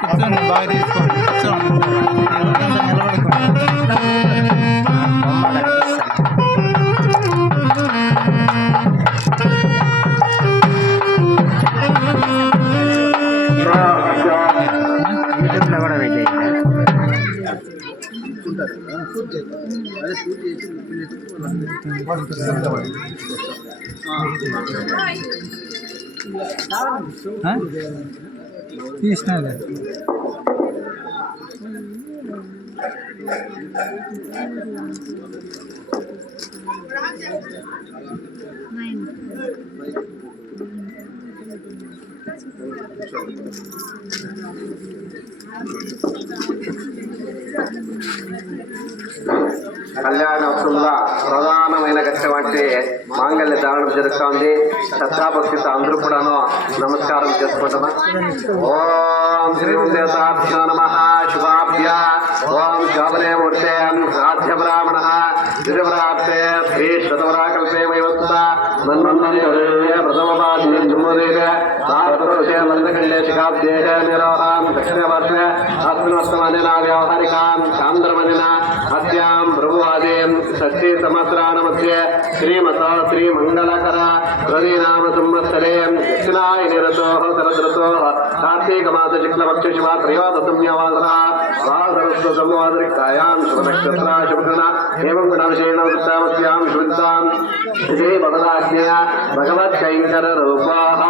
కూర్చొని బాగా తీసుకోండి. యూట్యూబ్లో కూడా పెట్టేది. తీసినారు కళ్యాణోత్సవంలో ప్రధానమైన ఘట్టం అంటే మాంగళ్య ధారణం జరుగుతుంది. శ్రద్ధాభక్తితో అందరూ కూడాను నమస్కారం చేసుకుంటున్నా. ఓం శ్రీ దేవతాభ్యో నమః శుభాభ్య ఓం శోభనే మూర్తే ఆద్య బ్రాహ్మణ దివ్యవ్రాప్తే శ్రీ శతవరాకల్పే వైవత్త మన్మన్మన్యే ప్రథమపాదే జుమ్మదేవే తారతరోషే నందకండే శిఖాబ్దేహ నిరోహాం దక్షిణ వర్షే అస్మినస్తమనిన వ్యవహారికాం చాంద్రమనిన హత్యాం ప్రభువాదేం షష్ఠీ సంవత్సరాణ మధ్యే శ్రీమత శ్రీమంగళకర రవినామ సంవత్సరే దక్షిణాయ నిరతో శరదృతో కార్తీక మాస శుక్లపక్ష శివ త్రయోదశమ్యవాసర వాసరస్వ సంవాదరికాయాం శుభనక్షత్ర శుభగణ ఏవం గుణవిశేషణ వృత్తామస్యాం శుద్ధాం శ్రీ భగవదాజ్ఞయ భగవత్కైంకర రూపాః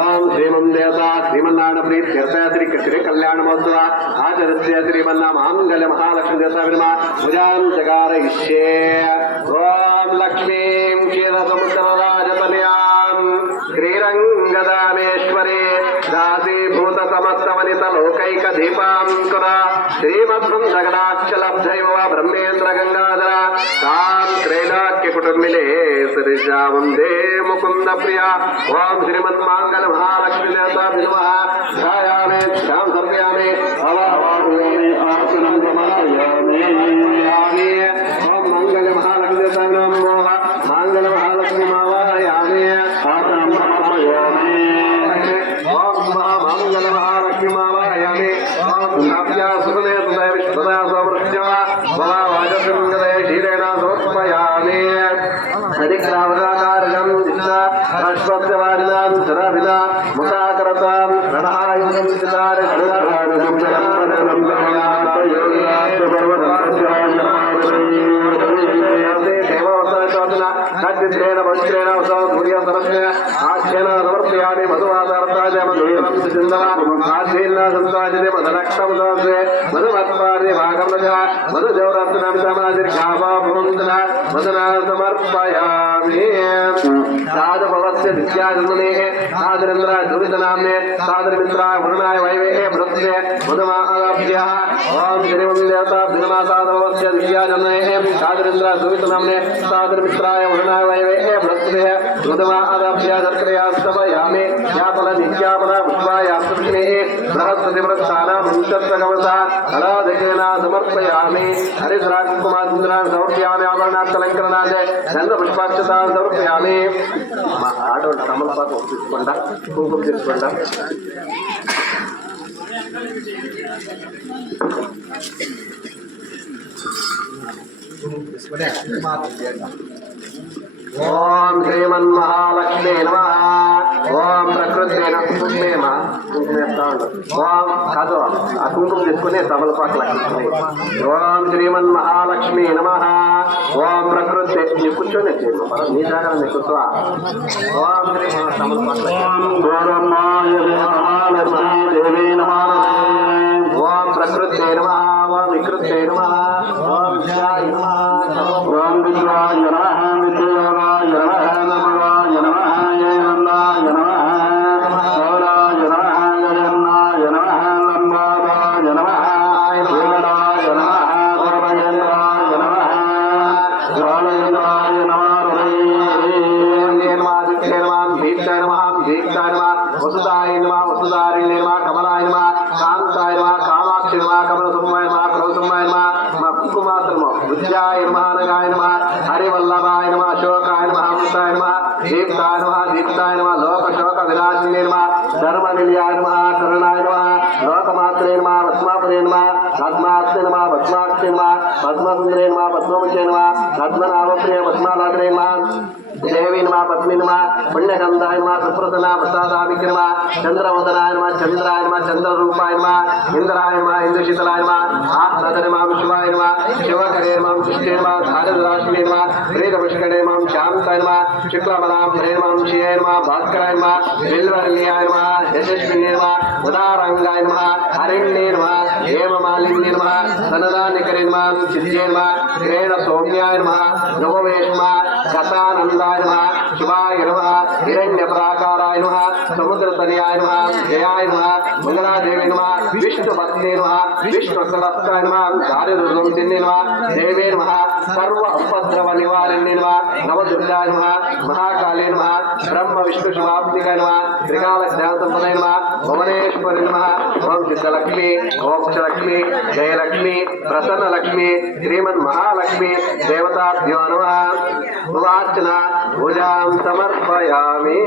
ఓం శ్రీమం దేవతా శ్రీమన్నారాయణ ప్రీత్యర్థ శ్రీ కృష్ణ కళ్యాణమోత్సవ ఆచరస్య శ్రీమన్నామాంగళ్య మహాలక్ష్మి దేవతా వినమ భుజాం జగారయిష్యే. ఓం లక్ష్మీం క్షీరసముద్రరాజతనయాం శ్రీరంగదామేశ్వరే దాసీభూత సమస్తవనిత లోకైక దీపాంకుర శ్రీమద్వం జగదాక్షలబ్ధైవ బ్రహ్మేంద్ర గంగాధర తాం త్రైలోక్య కుటుంబినే సరిజా వందే ముకుంద ప్రియ. ఓం శ్రీమన్మాంగళ మహాలక్ష్మి దేవతా వినమ ధ్యాయామే ధ్యాం సమర్పయామి అవాహయామి ఆసనం సమర్పయామి. ఓం మంగళ మహాలక్ష్మి దేవతా నమో మంగళ మహాలక్ష్మి మావాహయామి ఆసనం సమర్పయామి. ఓం మంగళ మహాలక్ష్మి మావాహయామి. ఓం నాభ్యా సుఖనే సుదయ విశ్వదా సమృత్య వాజసింగదయ క్షీరేణ సమర్పయామి. హరిగ్రామకారణం అశ్వత్వారిణాం శరాభినా ముఖాకరతాం ప్రణాయుధం చితారి ఖడ్గేన వజ్రేణ సూర్య సరస్య ఆఖ్యేన సమర్పయామి మధువాదార్థాయ మధురం సింధవ ఆధ్యేన సంతాజనే మధురక్షం సంసే మధుమత్పార్య భాగమజ మధుజౌరత్నం సమాదిర్ఘావా భవంతన మధునా సమర్పయామి. సాధభవస్య విద్యాజన్మనే సాదరేంద్ర ధ్రువితనామ్నే సాదరమిత్రాయ వరుణాయ వైవేహే బృహత్సే మధుమాభ్య. ఓం శ్రీమం దేవతాభ్యో సాధభవస్య విద్యాజన్మనే సాదరేంద్ర ధ్రువితనామ్నే సాదరమిత్రాయ వరుణాయ వైవేహే బృహత్సే మధుమాభ్య. దర్శయాస్తవయామి యాపల నిత్యాపల పుష్పాయాస్తృష్ణే బృహస్పతివ్రతానాం వింశత్కవస కళాదకేన సమర్పయామి. హరిద్రాకుమారాన్ సమర్పయామి. ఆభరణార్థలంకరణాన్ని గంధ పుష్పాక్షతాన్ సమర్పయామి. మా ఆడవాళ్ళు తమలపాకు తీసుకోండా కుంకుమ తీసుకోండా. ఓం శ్రీమన్మహాలక్ష్మీ నమః. ఓం ప్రకృతి కుంకుమేమ కుంకుమేస్తా ఉండు. ఓం కాదు ఆ కుంకుమ తీసుకుని తమలపాకు లక్ష్మి. ఓం శ్రీమన్మహాలక్ష్మీ నమః. ఓం ప్రకృతి నీవు కూర్చొని నీ జాగ్రత్త నీ కూర్చో. ఓం శ్రీ తమలపాకు ఓం ప్రకృతి నమః. ఓం వికృతే నమః. ఓం విద్యాయ నమః. ఓం విద్యాయ నమః. విద్యాయ నమః. నమః నమః నందాయ నమః. సౌరాయ నమః. జగన్నాయ నమః. లంబాయ నమః. వీరాయ నమః. పరమేంద్రాయ నమః. జ్వాలేంద్రాయ నమః. దిత్యే నమః. దీప్తాయ నమః. దీప్తాయ నమః. వసుదాయ నమః. వసుదారిణ్యే నమః. కమలాయ నమః. కాంతాయ నమః. కామాక్షి నమః. కమలసుమ్మాయ నమః. క్రౌసుమ్మాయ నమః. కుక్కుమాత్రము బుద్ధ్యాయ నమః నగాయ నమః హరివల్లభాయ నమః అశోకాయ నమః అమృతాయ నమః దీప్తాయ నమః దీప్తాయ నమః లోక శోక వినాశినే నమః ధర్మ నిలయాయ నమః కరుణాయ నమః లోకమాత్రే నమః భస్మాపదే నమః పద్మాక్షే నమః భస్మాక్షే నమః పద్మసుందరే నమః పద్మముఖే నమః పద్మనాభప్రియ పద్మాలాగ్రే నమః దేవి నమః పద్మి నమః పుణ్యగంధాయ నమః సుప్రసన్న ప్రసాదాభికి నమః చంద్రవదనాయ నమః చంద్రాయ నమః చంద్రరూపాయ నమః ఇంద్రాయ నమః ఇంద్రశీతలాయ నమః ఆహ్లాదనే నమః విశ్వాయ నమః శివకరే నమః పుష్టే నమః ధారద్రాశినే నమః ప్రేతపుష్కరే నమః శాంతాయ నమః శుక్లమలాంబరే నమః శ్రీయాయ నమః భాస్కరాయ నమః బిల్వల్యాయ నమః యశస్వినే నమః ఉదారంగాయ నమః హరిణ్యే నమః హేమమాలిన్యే నమః సనదానికరే నమః సిద్ధ్యే నమః క్రేణ సౌమ్యాయ నమః నవవేష్ నమః గతానందాయ నమః శుభాయ నమః హిరణ్యప్రాకారాయ నమః సముద్రతనయాయ నమః జయాయ నమః మంగళాదేవి నమః విష్ణుపత్నే నమః విష్ణుసహస్రాయ నమః దారిద్ర్యంతిన్నే నమః దేవే నమః సర్వ ఉపద్రవ నివారిణ్యే నమః నవదుర్గాయ నమః మహాకాళే నమః బ్రహ్మ విష్ణు శివాత్మికాయ నమః త్రికాల జ్ఞాన సంపదాయ నమః భువనేశ్వరి నమః ఓం సిద్ధలక్ష్మి మోక్షలక్ష్మి జయలక్ష్మి ప్రసన్నలక్ష్మి శ్రీమన్మహాలక్ష్మి దేవతాభ్యో నమః ఉవాచన పూజాం సమర్పయామి.